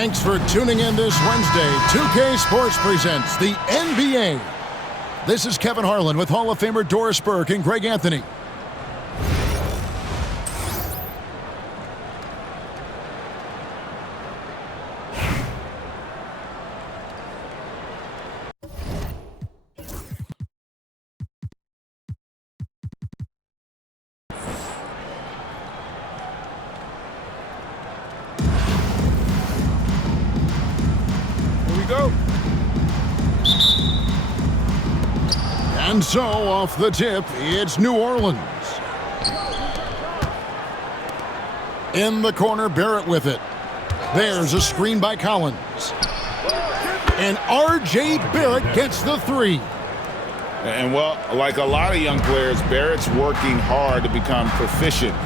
Thanks for tuning in this Wednesday. 2K Sports presents the NBA. This is Kevin Harlan with Hall of Famer Doris Burke and Greg Anthony. Go. And so, off the tip, it's New Orleans. In the corner, Barrett with it. There's a screen by Collins. And R.J. Barrett gets the three. And, well, like a lot of young players, Barrett's working hard to become proficient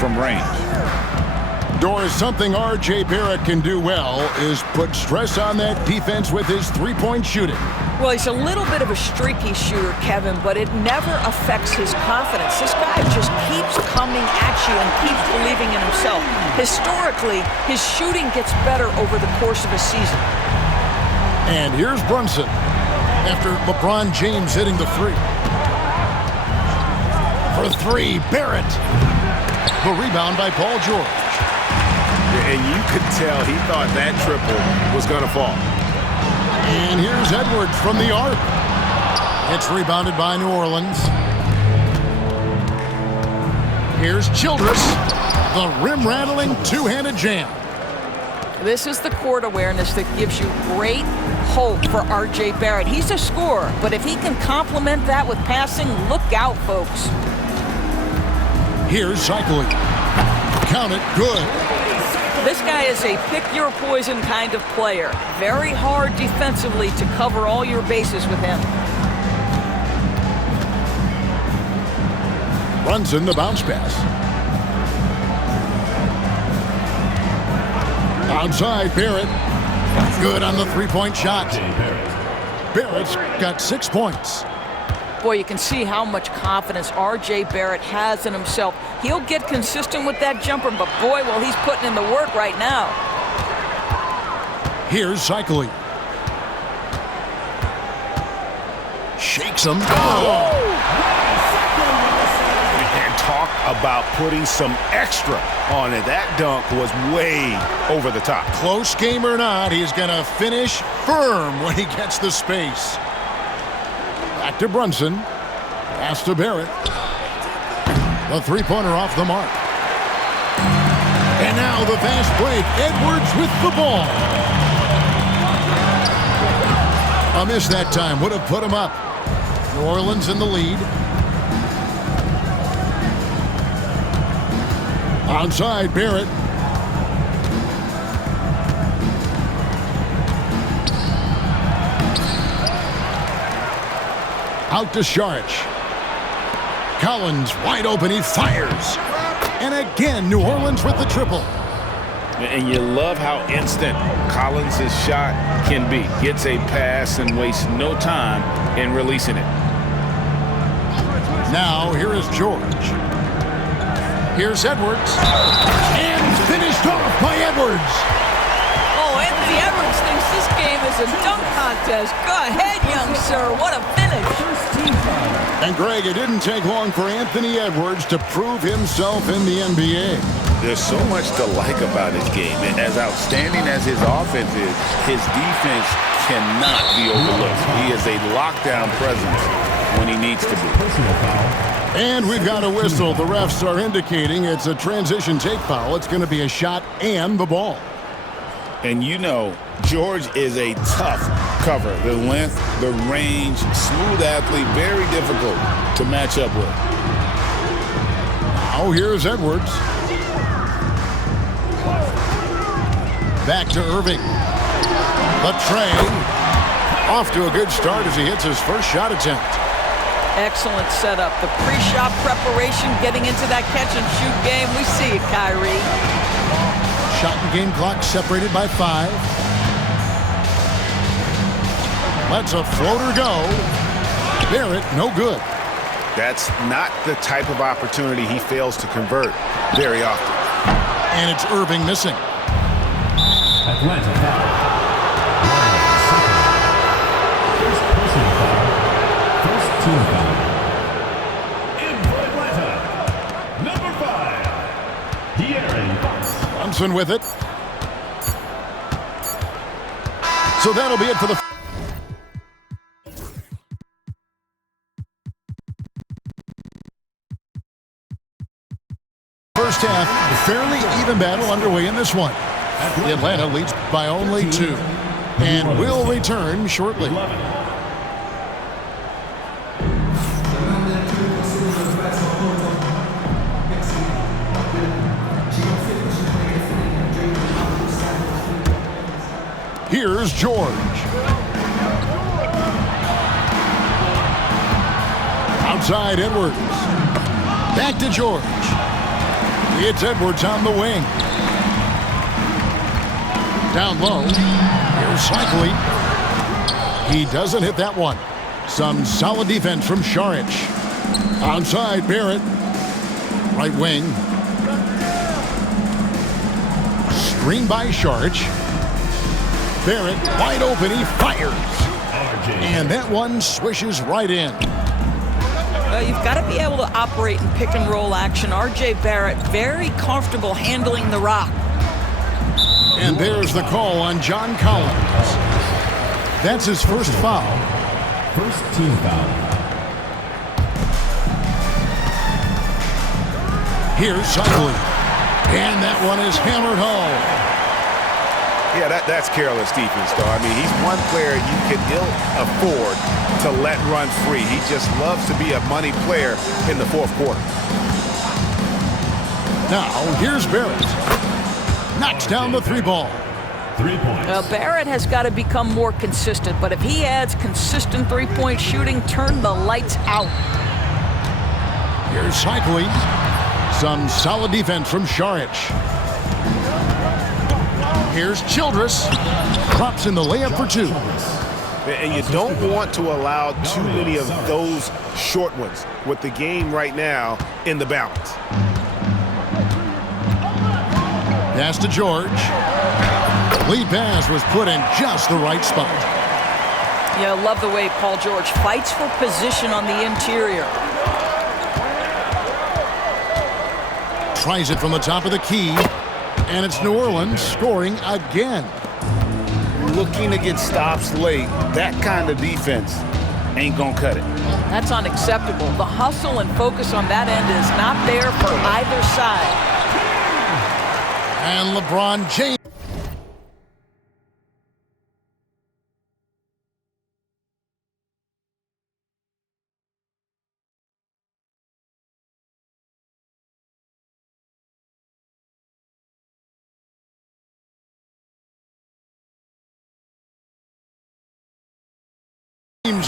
from range. Doris, something R.J. Barrett can do well is put stress on that defense with his three-point shooting. Well, he's a little bit of a streaky shooter, Kevin, but it never affects his confidence. This guy just keeps coming at you and keeps believing in himself. Historically, his shooting gets better over the course of a season. And here's Brunson after LeBron James hitting the three. For three, Barrett. The rebound by Paul George. And you could tell he thought that triple was going to fall. And here's Edwards from the arc. It's rebounded by New Orleans. Here's Childress. The rim-rattling two-handed jam. This is the court awareness that gives you great hope for R.J. Barrett. He's a scorer, but if he can complement that with passing, look out, folks. Here's Cycling. Count it, good. This guy is a pick-your-poison kind of player. Very hard defensively to cover all your bases with him. Brunson, the bounce pass. Outside, Barrett. Good on the three-point shot. Barrett's got 6 points. Boy, you can see how much confidence R.J. Barrett has in himself. He'll get consistent with that jumper, but boy, well, he's putting in the work right now. Here's Cycling. Shakes him. Oh! And talk about putting some extra on it. That dunk was way over the top. Close game or not, he's going to finish firm when he gets the space. Back to Brunson. Pass to Barrett. The three-pointer off the mark. And now the fast break. Edwards with the ball. A miss that time. Would have put him up. New Orleans in the lead. Outside, Barrett. Out to Saric. Collins wide open. He fires. And again, New Orleans with the triple. And you love how instant Collins' shot can be. Gets a pass and wastes no time in releasing it. Now, here is George. Here's Edwards. And finished off by Edwards. Oh, Anthony Edwards thinks this game is a dunk contest. Go ahead, young sir. What a finish. And Greg, it didn't take long for Anthony Edwards to prove himself in the NBA. There's so much to like about his game. And as outstanding as his offense is, his defense cannot be overlooked. He is a lockdown presence when he needs to be. And we've got a whistle. The refs are indicating it's a transition take foul. It's going to be a shot and the ball. And you know, George is a tough cover. The length, the range, smooth athlete, very difficult to match up with. Now here's Edwards. Back to Irving. The tray. Off to a good start as he hits his first shot attempt. Excellent setup. The pre-shot preparation, getting into that catch-and-shoot game. We see it, Kyrie. Shot and game clock separated by 5. Lets a floater go. Barrett, no good. That's not the type of opportunity he fails to convert very often. And it's Irving missing. Atlanta foul. First personal foul. First team foul. In for Atlanta, number 5, De'Aaron Fox. Brunson with it. So that'll be it for the first half. Fairly even battle underway in this one. The Atlanta leads by only 2 and will return shortly. Here's George. Outside Edwards. Back to George. It's Edwards on the wing. Down low. Here's Cycli. He doesn't hit that one. Some solid defense from Šarić. Outside Barrett. Right wing. Screen by Šarić. Barrett wide open. He fires. And that one swishes right in. You've got to be able to operate in pick and roll action. R.J. Barrett very comfortable handling the rock. And there's the call on John Collins. That's his first foul. First team foul. Here's Cycli. And that one is hammered home. Yeah, that's careless defense, though. I mean, he's one player you can ill afford to let run free. He just loves to be a money player in the fourth quarter. Now, here's Barrett. Knocks down the 3 ball. 3 points. Barrett has got to become more consistent, but if he adds consistent three-point shooting, turn the lights out. Here's Cycli. Some solid defense from Šarić. Here's Childress. Drops in the layup for 2. And you don't want to allow too many of those short ones with the game right now in the balance. Pass to George. Lead pass was put in just the right spot. Yeah, love the way Paul George fights for position on the interior. Tries it from the top of the key. And it's New Orleans scoring again. Looking to get stops late, that kind of defense ain't gonna cut it. That's unacceptable. The hustle and focus on that end is not there for either side. And LeBron James.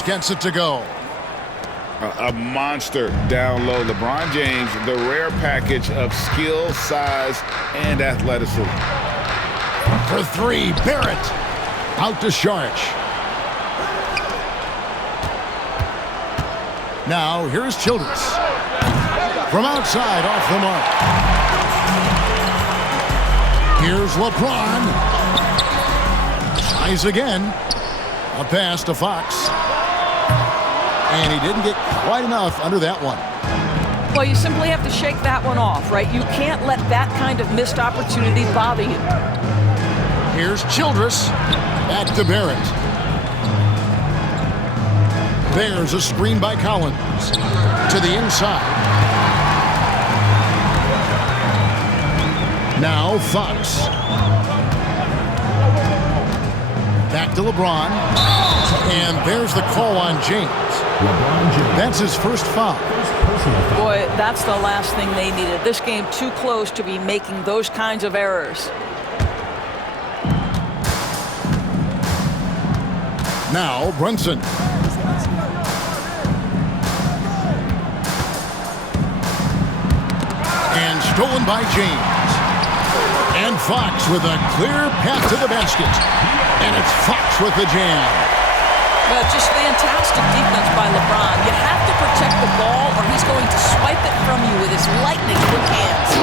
Gets it to go. A monster down low. LeBron James, the rare package of skill, size, and athleticism. For 3, Barrett. Out to Šarić. Now, here's Childress. From outside, off the mark. Here's LeBron. Tries again. A pass to Fox. And he didn't get quite enough under that one. Well, you simply have to shake that one off, right? You can't let that kind of missed opportunity bother you. Here's Childress. Back to Barrett. There's a screen by Collins. To the inside. Now Fox. Back to LeBron. And there's the call on James. That's his first foul. Boy, that's the last thing they needed. This game too close to be making those kinds of errors. Now Brunson. And stolen by James. And Fox with a clear path to the basket. And it's Fox with the jam. Well, just fantastic defense by LeBron. You have to protect the ball or he's going to swipe it from you with his lightning quick hands.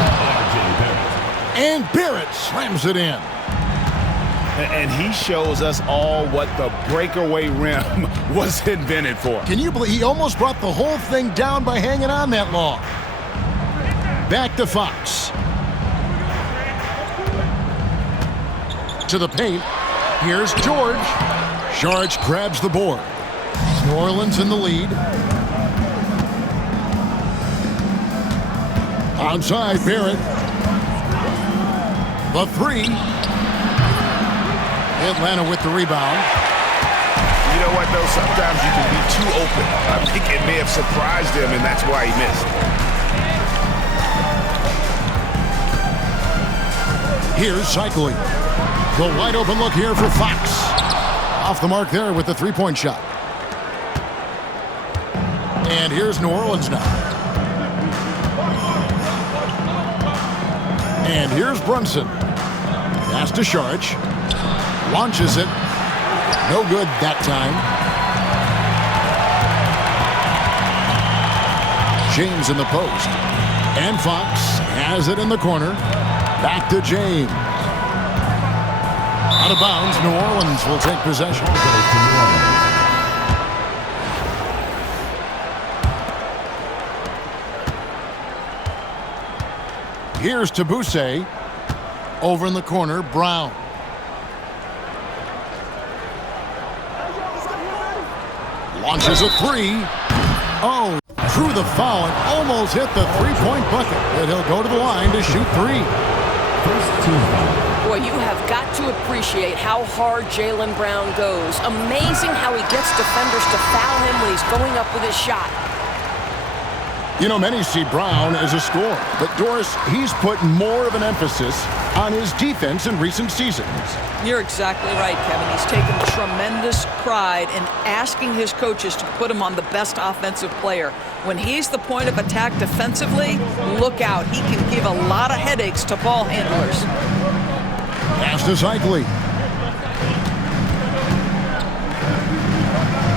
And Barrett slams it in. And he shows us all what the breakaway rim was invented for. Can you believe he almost brought the whole thing down by hanging on that long? Back to Fox. To the paint. Here's George. George grabs the board. New Orleans in the lead. Onside, Barrett. The three. Atlanta with the rebound. You know what, though? Sometimes you can be too open. I think it may have surprised him, and that's why he missed. Here's Cycling. The wide open look here for Fox. Off the mark there with the three-point shot. And here's New Orleans now. And here's Brunson. Pass to Sharge. Launches it. No good that time. James in the post. And Fox has it in the corner. Back to James. Out of bounds, New Orleans will take possession. Here's Tabuse. Over in the corner, Brown. Launches a three. Oh, drew the foul and almost hit the three-point bucket. But he'll go to the line to shoot three. First team foul. Boy, you have got to appreciate how hard Jaylen Brown goes. Amazing how he gets defenders to foul him when he's going up with his shot. You know, many see Brown as a scorer, but Doris, he's put more of an emphasis on his defense in recent seasons. You're exactly right, Kevin. He's taken tremendous pride in asking his coaches to put him on the best offensive player. When he's the point of attack defensively, look out. He can give a lot of headaches to ball handlers. Pass to Cycling.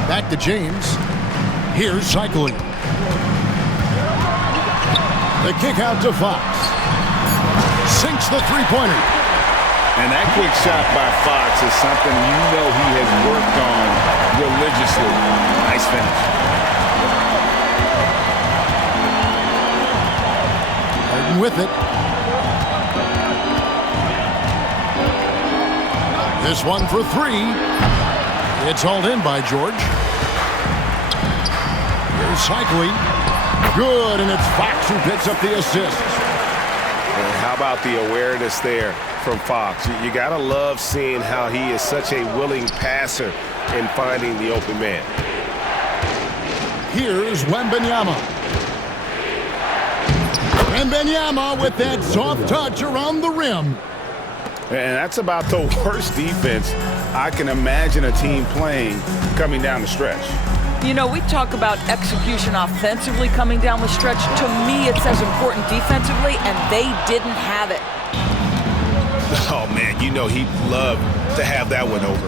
Back to James. Here's Cycling. The kick out to Fox. Sinks the three-pointer. And that quick shot by Fox is something you know he has worked on religiously. Nice finish. Harden with it. This one for three. It's hauled in by George. Here's Cycling. Good, and it's Fox who picks up the assist. And how about the awareness there from Fox? You got to love seeing how he is such a willing passer in finding the open man. Here's Wembanyama. Wembanyama with that soft touch around the rim. And that's about the worst defense I can imagine a team playing coming down the stretch. You know, we talk about execution offensively coming down the stretch. To me, it's as important defensively, and they didn't have it. Oh, man, you know he'd love to have that one over.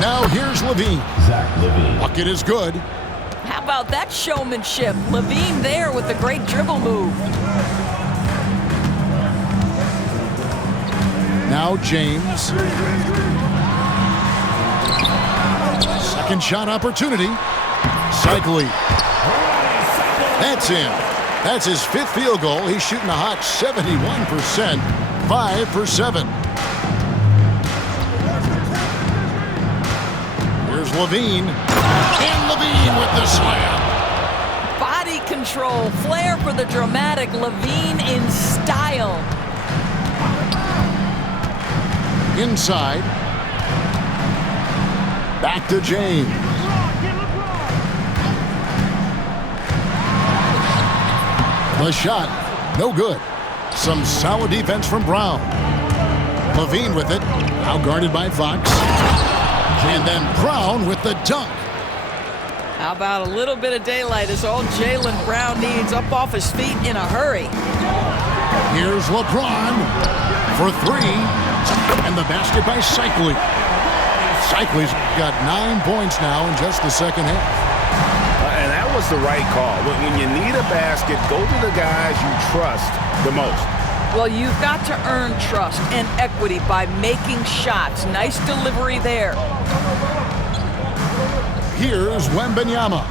Now here's Levine. Zach LaVine. Bucket is good. How about that showmanship? Levine there with a great dribble move. Now James. Second shot opportunity. Cycling. That's in. That's his fifth field goal. He's shooting a hot 71%. 5 for 7. Here's Levine. And Levine with the slam. Body control. Flair for the dramatic. Levine in style. Inside. Back to James. The shot, no good. Some solid defense from Brown. Levine with it, now guarded by Fox. And then Brown with the dunk. How about a little bit of daylight is all Jaylen Brown needs, up off his feet in a hurry. Here's LeBron for three. And the basket by Cycling. Cycling's got 9 points now in just the second half. And that was the right call. When you need a basket, go to the guys you trust the most. Well, you've got to earn trust and equity by making shots. Nice delivery there. Here's Wembanyama.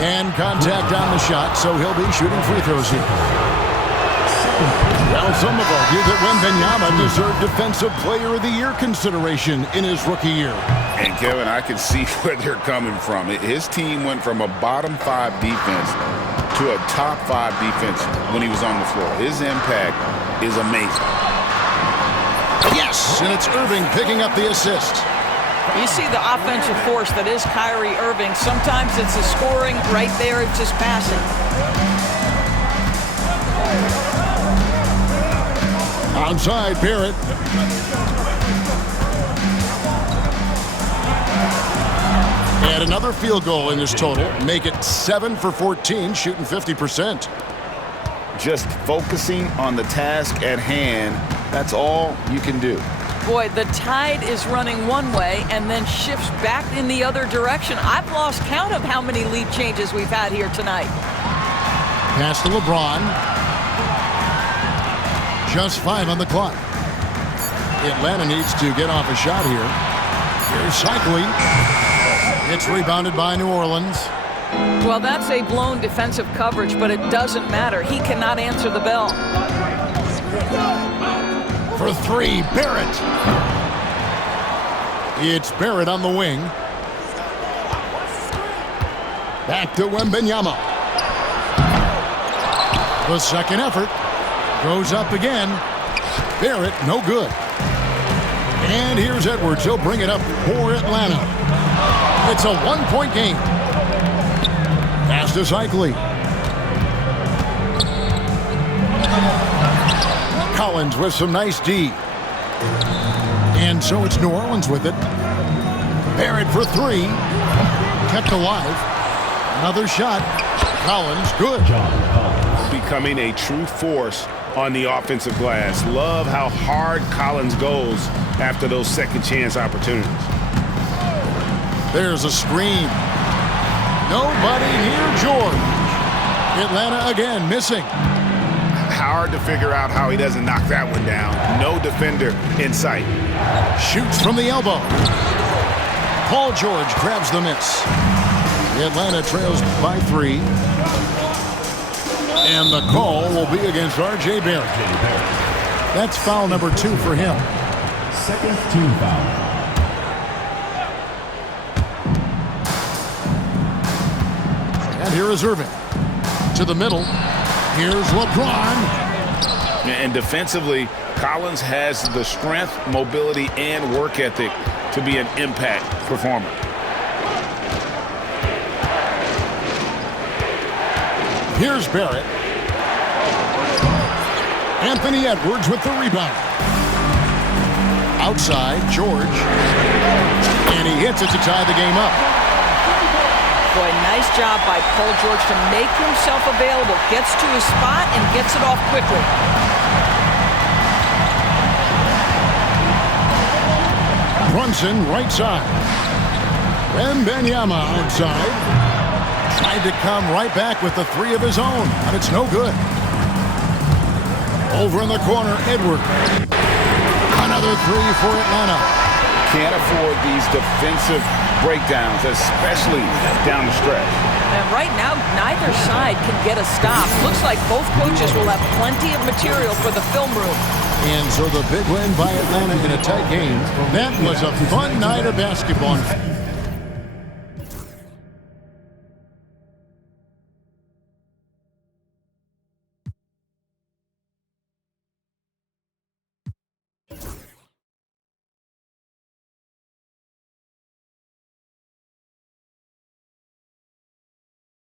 And contact on the shot, so he'll be shooting free throws here. Now, some have argued that Wembanyama deserved Defensive Player of the Year consideration in his rookie year. And, Kevin, I can see where they're coming from. His team went from a bottom 5 defense to a top 5 defense when he was on the floor. His impact is amazing. Yes, and it's Irving picking up the assist. You see the offensive force that is Kyrie Irving. Sometimes it's the scoring. Right there, it's just passing. Outside, Barrett. And another field goal in this total. Make it 7 for 14, shooting 50%. Just focusing on the task at hand, that's all you can do. Boy, the tide is running one way and then shifts back in the other direction. I've lost count of how many lead changes we've had here tonight. Pass to LeBron. Just 5 on the clock. Atlanta needs to get off a shot here. Here's Cycling. It's rebounded by New Orleans. Well, that's a blown defensive coverage, but it doesn't matter. He cannot answer the bell. For 3, Barrett. It's Barrett on the wing. Back to Wembanyama. The second effort goes up again. Barrett, no good. And here's Edwards. He'll bring it up for Atlanta. It's a 1-point game. Pass to Cycling. Collins with some nice D. And so it's New Orleans with it. Barrett for 3. Kept alive. Another shot. Collins, good. Becoming a true force on the offensive glass. Love how hard Collins goes after those second chance opportunities. There's a screen. Nobody near George. Atlanta again missing. Hard to figure out how he doesn't knock that one down. No defender in sight. Shoots from the elbow. Paul George grabs the miss. Atlanta trails by 3. And the call will be against R.J. Barrett. That's foul number 2 for him. Second team foul. And here is Irving. To the middle. Here's LeBron. And defensively, Collins has the strength, mobility, and work ethic to be an impact performer. Here's Barrett. Anthony Edwards with the rebound. Outside, George. And he hits it to tie the game up. Boy, nice job by Paul George to make himself available. Gets to his spot and gets it off quickly. Brunson, right side. Wembanyama outside. Tried to come right back with the 3 of his own, but it's no good. Over in the corner, Edwards. Another 3 for Atlanta. Can't afford these defensive breakdowns, especially down the stretch. And right now, neither side can get a stop. Looks like both coaches will have plenty of material for the film room. And so the big win by Atlanta in a tight game. That was a fun night of basketball.